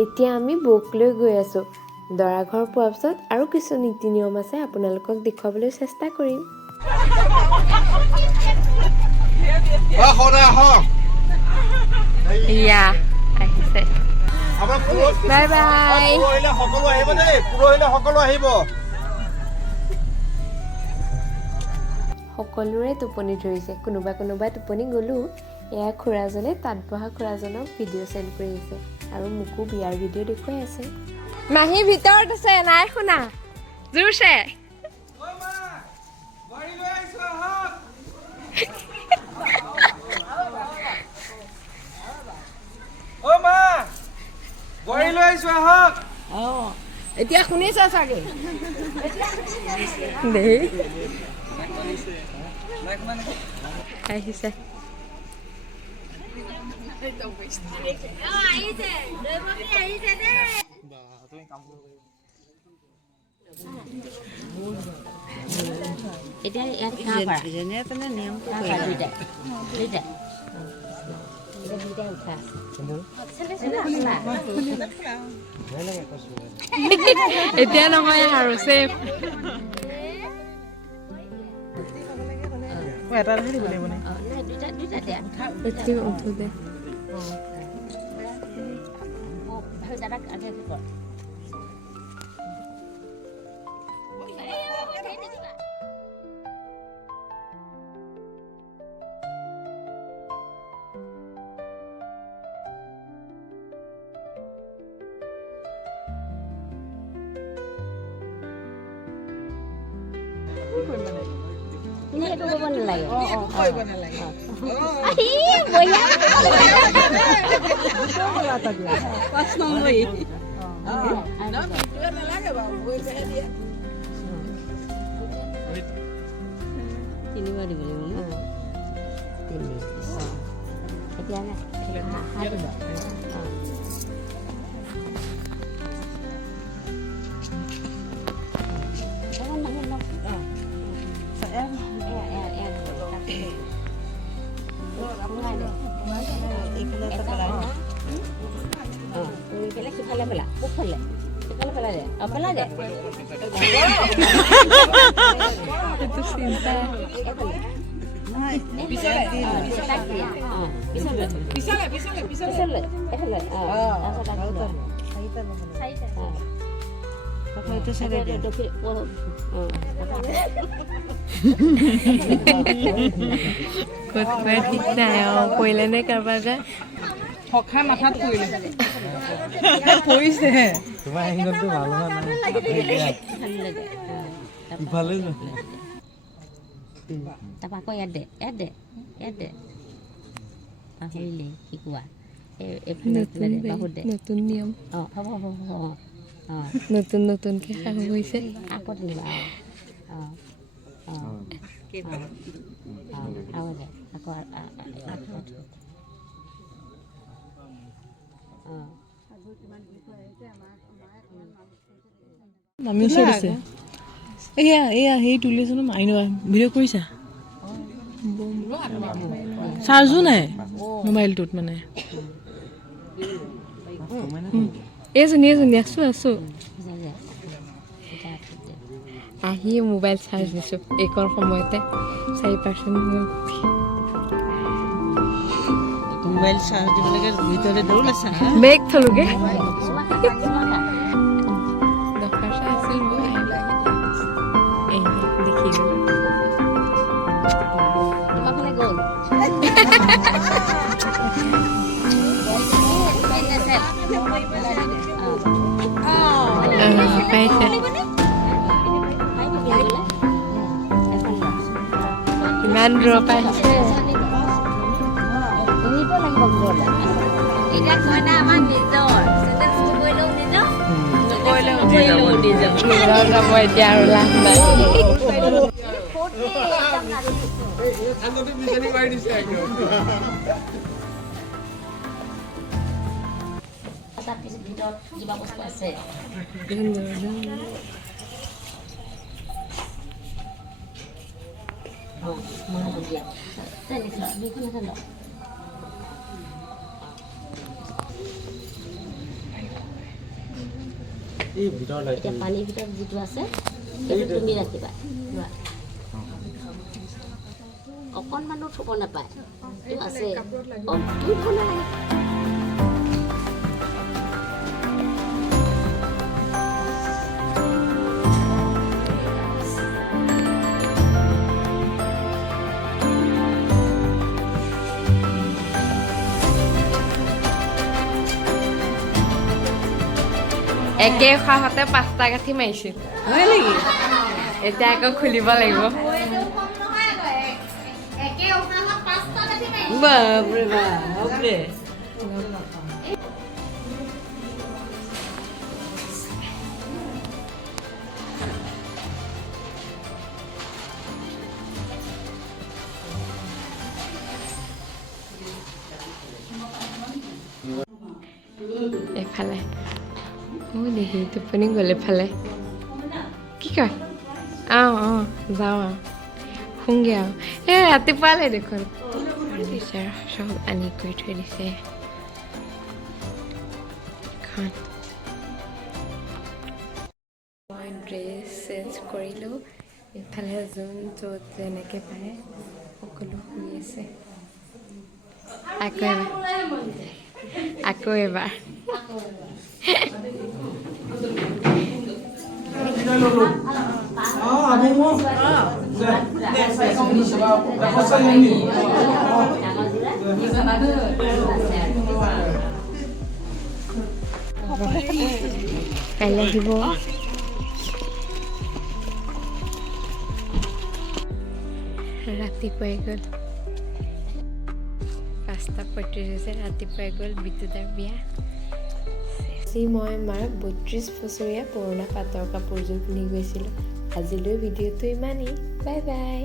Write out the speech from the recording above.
এতিয়া আমি বৌক লৈ গৈ আছোঁ। দৰা ঘৰ পোৱাৰ পিছত আৰু কিছু নীতি নিয়ম আছে, আপোনালোকক দেখুৱাবলৈ চেষ্টা কৰিম। ইয়া আহিছে। Bye bye. সকলোৰে টোপনি ধৰিছে, কোনোবাই টোপনি গ'লোঁ। এয়া খুৰাজনে তাত বহা খুৰাজনক ভিডিঅ' চেণ্ড কৰি আছে আৰু মোকো বিয়াৰ ভিডিঅ' দেখুৱাই আছে। মাহী ভিতৰত আছে, নাই শুনা জোৰছে। এতিয়া শুনিছা চাগে দেই আহিছে। এতিয়া ইয়াত যেনে তেনে নিয়মটো এতিয়া নহয় আৰু চেফ এটা দিব লাগিব নে উঠো দে। সেইটো ক'ব নালাগে। কৰিব নালাগে তিনিবাৰ দিব লাগিব ন? এতিয়া সিফালে পেলা, পূবফালে সিফালে পেলাই দে, পেলাই দে। ঠিক নাই কৰিলে নে কাৰোবাৰ যে সখা মাথাত পৰিলে পৰিছে। তোমাৰ এংগলটো ভাল হোৱা নাই। ইফালে তাৰপৰা আকৌ ইয়াত দে, ইয়াত দে, ইয়াত দে। পাহৰিলে শিকোৱা নতুন নিয়ম অঁ হ'ব হ'ব হ'ব অঁ নতুন নতুনকৈ শাহু হৈছে। আকৌ তেনেকুৱা অঁ অঁ অঁ আৰু দে আকৌ নামি চলিছে। এয়া সেই তুলিছে ন মাইনো ভিডিঅ' কৰিছা? চাৰ্জো নাই মোবাইলটোত মানে। এইজনী আছোঁ আহি মোবাইল চাৰ্জ দিছোঁ এইকণ সময়তে 4%। মোবাইল চাৰ্জ দিবলৈকে ভিতৰতে দৌৰ আছে। বেগ থলোগে পাইছে ইমান দূৰৰ পৰা আহিছে। যাব এতিয়া আৰু লাভ নাই। ভিতৰত কিবা বস্তু আছে। এই ভিতৰত এতিয়া পানীৰ ভিতৰত যিটো আছে সেইটো তুমি ৰাখিবা লোৱা। অকণমানো থ'ব নাপায় এইটো আছে তুমি থ'ব নালাগে। একে উশাহতে 5টা গাঁঠি মাৰিছোঁ। হয় নেকি? এতিয়া আকৌ খুলিব লাগিব। বাপৰে বাপৰে। এফালে দেখি টোপনি গ'ল এফালে কি কয় অঁ যাওঁ আৰু শুংগে আৰু এই ৰাতিপুৱালে দেখোন ফাৰ্নিচাৰ চব আনি কৰি থৈ দিছে। মই ড্ৰেছ চেঞ্জ কৰিলোঁ। ইফালে যোন য'ত যেনেকৈ পাৰে সকলো শুই আছে। আকৌ এবাৰ কাইলৈ আহিব। ৰাতিপুৱাই গ'ল 5:35 হৈছে। ৰাতিপুৱাই গ'ল বিদ্যুতাৰ বিয়া। আজি মই মাৰ 32 বছৰীয়া পুৰণা পাটৰ কাপোৰযোৰ পিন্ধি গৈছিলোঁ। আজিলৈ ভিডিঅ'টো ইমানেই। Bye bye.